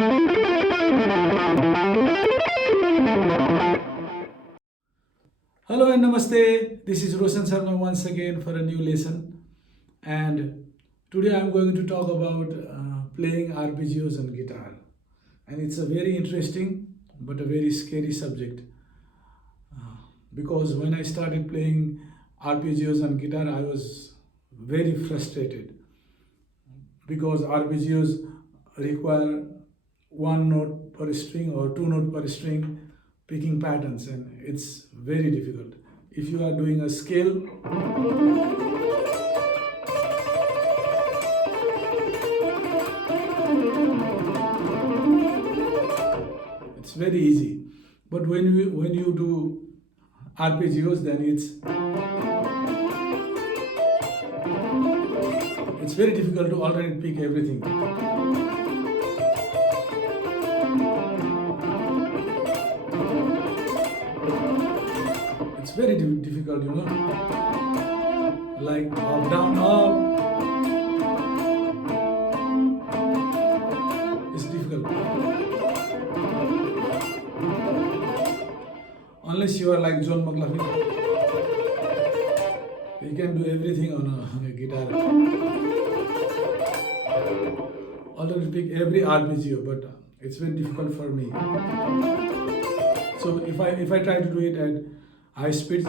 Hello and namaste. This is Roshan Sharma once again for a new lesson. And today I'm going to talk about playing arpeggios on guitar. And it's a very interesting but a very scary subject. Because when I started playing arpeggios on guitar, I was very frustrated. Because arpeggios require one note per string or two note per string picking patterns, and it's very difficult. If you are doing a scale, it's very easy. But when you do arpeggios, then it's very difficult to alternate pick everything. It's very difficult, like up, down, up. It's difficult. Unless you are like John McLaughlin, you can do everything on a guitar. Although pick every arpeggio, but it's very difficult for me. So if I try to do it at high speed,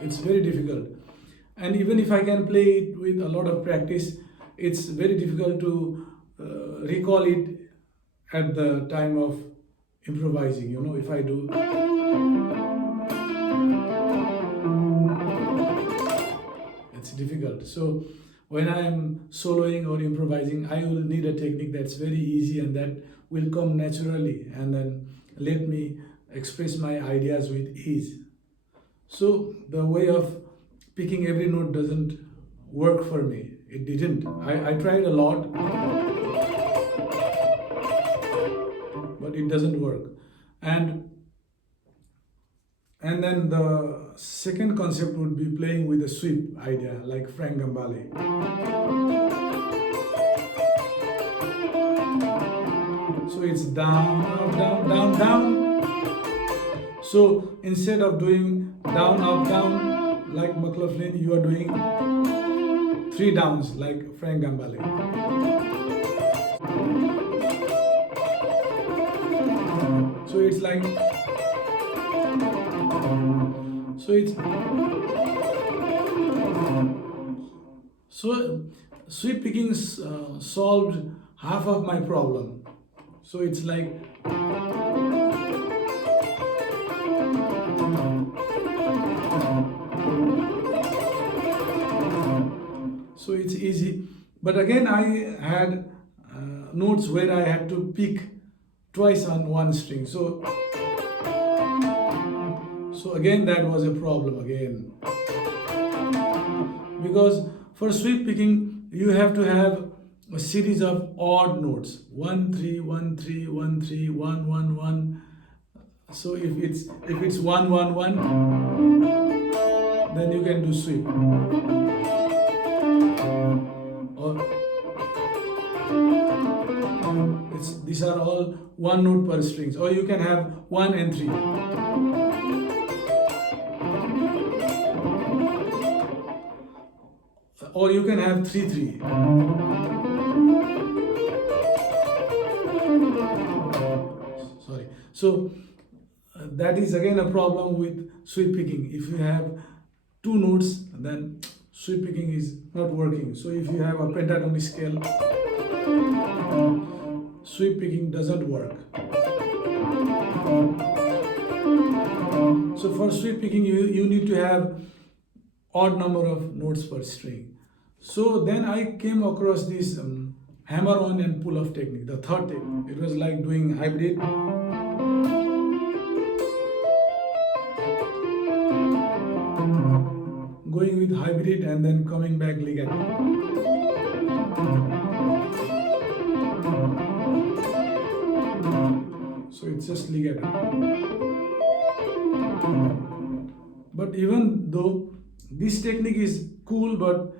it's very difficult. And even if I can play it with a lot of practice, it's very difficult to recall it at the time of improvising. If I do, it's difficult. So when I am soloing or improvising, I will need a technique that's very easy and that will come naturally and then let me express my ideas with ease. So the way of picking every note doesn't work for me. It didn't. I tried a lot, but it doesn't work. And then the second concept would be playing with a sweep idea, like Frank Gambale. So it's down, up, down, down, down. So instead of doing down, up, down like McLaughlin, you are doing 3 downs like Frank Gambale. So it's like, so sweep picking solved half of my problem. So it's like, so it's easy. But again, I had notes where I had to pick twice on one string. So again, that was a problem again. Because for sweep picking, you have to have a series of odd notes, 1 3 1 3 1 3 1 1 1. So if it's 1 1 1, then you can do sweep. Or these are all one note per strings. Or you can have 1 and 3. Or you can have 3 3. Sorry. So that is again a problem with sweep picking. If you have 2 notes, then sweep picking is not working. So if you have a pentatonic scale, sweep picking doesn't work. So for sweep picking, you need to have odd number of notes per string. So then I came across this hammer on and pull off technique, the third technique. It was like doing hybrid. Going with hybrid and then coming back legato. So it's just legato. But even though this technique is cool, but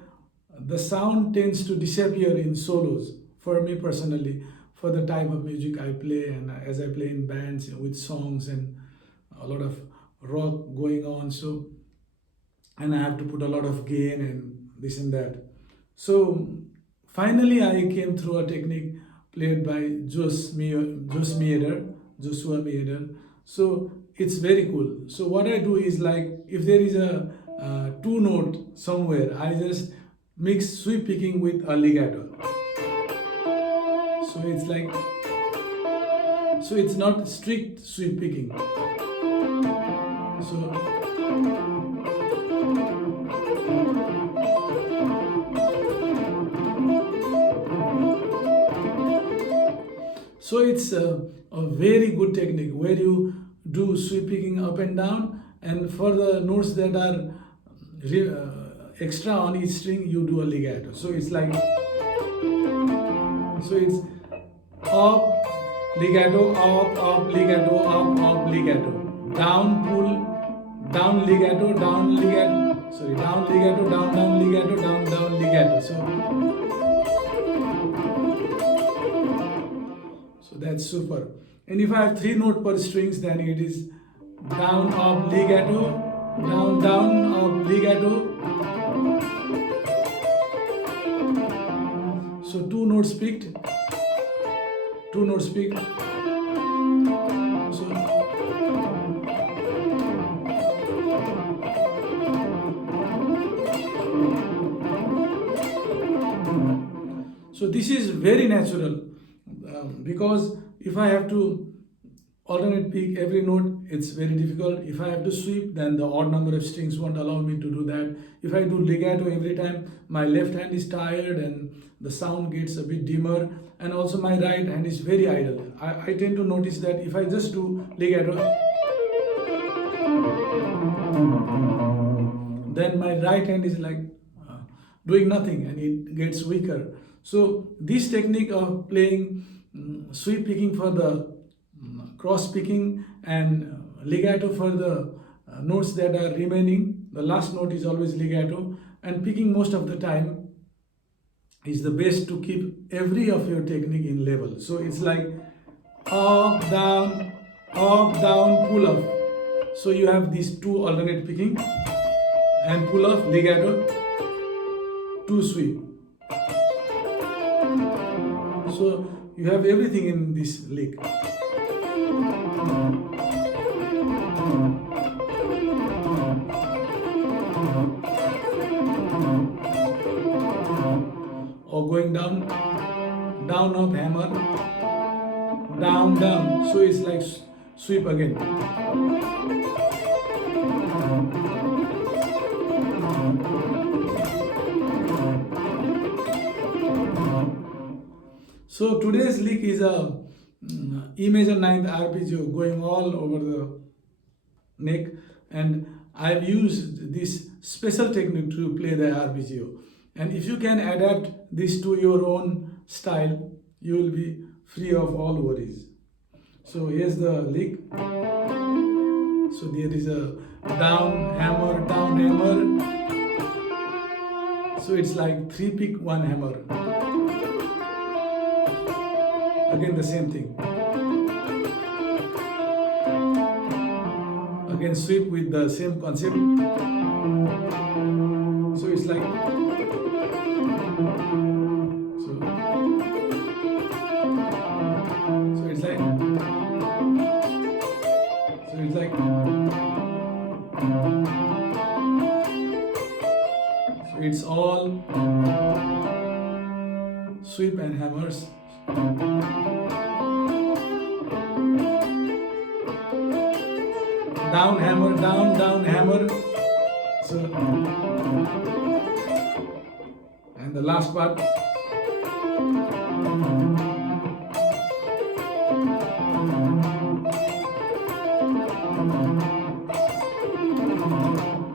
the sound tends to disappear in solos for me personally, for the type of music I play, and as I play in bands with songs and a lot of rock going on. So, and I have to put a lot of gain and this and that. So finally I came through a technique played by Joshua Meader. So it's very cool. So what I do is, like, if there is a two note somewhere, I just mix sweep picking with a legato. So it's like, so it's not strict sweep picking. So it's a very good technique where you do sweep picking up and down, and for the notes that are extra on each string, you do a legato. So it's like, so it's up, legato, up, legato, up, legato, down, pull, down, legato, down, legato, sorry, down, legato, down, legato, down, legato. So that's super. And if I have 3 notes per strings, then it is down, up, legato, down, up, legato. So 2 notes picked, 2 notes picked. So this is very natural, because if I have to alternate pick every note, it's very difficult. If I have to sweep, then the odd number of strings won't allow me to do that. If I do legato every time, my left hand is tired and the sound gets a bit dimmer, and also my right hand is very idle. I tend to notice that if I just do legato, then my right hand is like doing nothing and it gets weaker. So this technique of playing sweep picking for the cross picking and legato for the notes that are remaining, the last note is always legato, and picking most of the time is the best to keep every of your technique in level. So it's like up, down, pull up. So you have these 2 alternate picking and pull off, legato, 2 sweep. So you have everything in this lick. Or going down, up, hammer, down. So it's like sweep again. So today's lick is a E major 9th arpeggio going all over the neck, and I've used this special technique to play the arpeggio. And if you can adapt this to your own style, you will be free of all worries. So here's the lick. So there is a down, hammer. So it's like 3 pick, 1 hammer. Again the same thing. Again sweep with the same concept. So it's like, so it's like, so it's all sweep and hammers. Down hammer, down hammer. So, and the last part.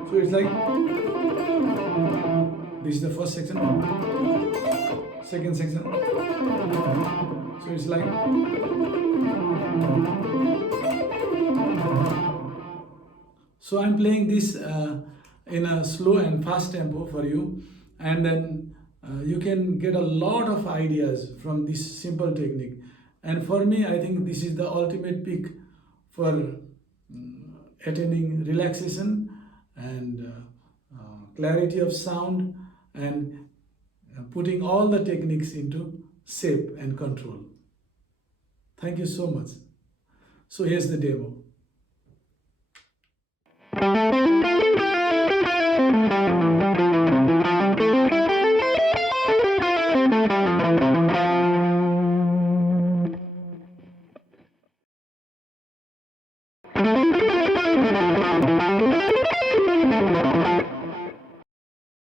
So it's like, this is the first section, second section. So it's like, so I'm playing this in a slow and fast tempo for you, and then You can get a lot of ideas from this simple technique. And for me, I think this is the ultimate peak for attaining relaxation and clarity of sound, and putting all the techniques into shape and control. Thank you so much. So here's the demo.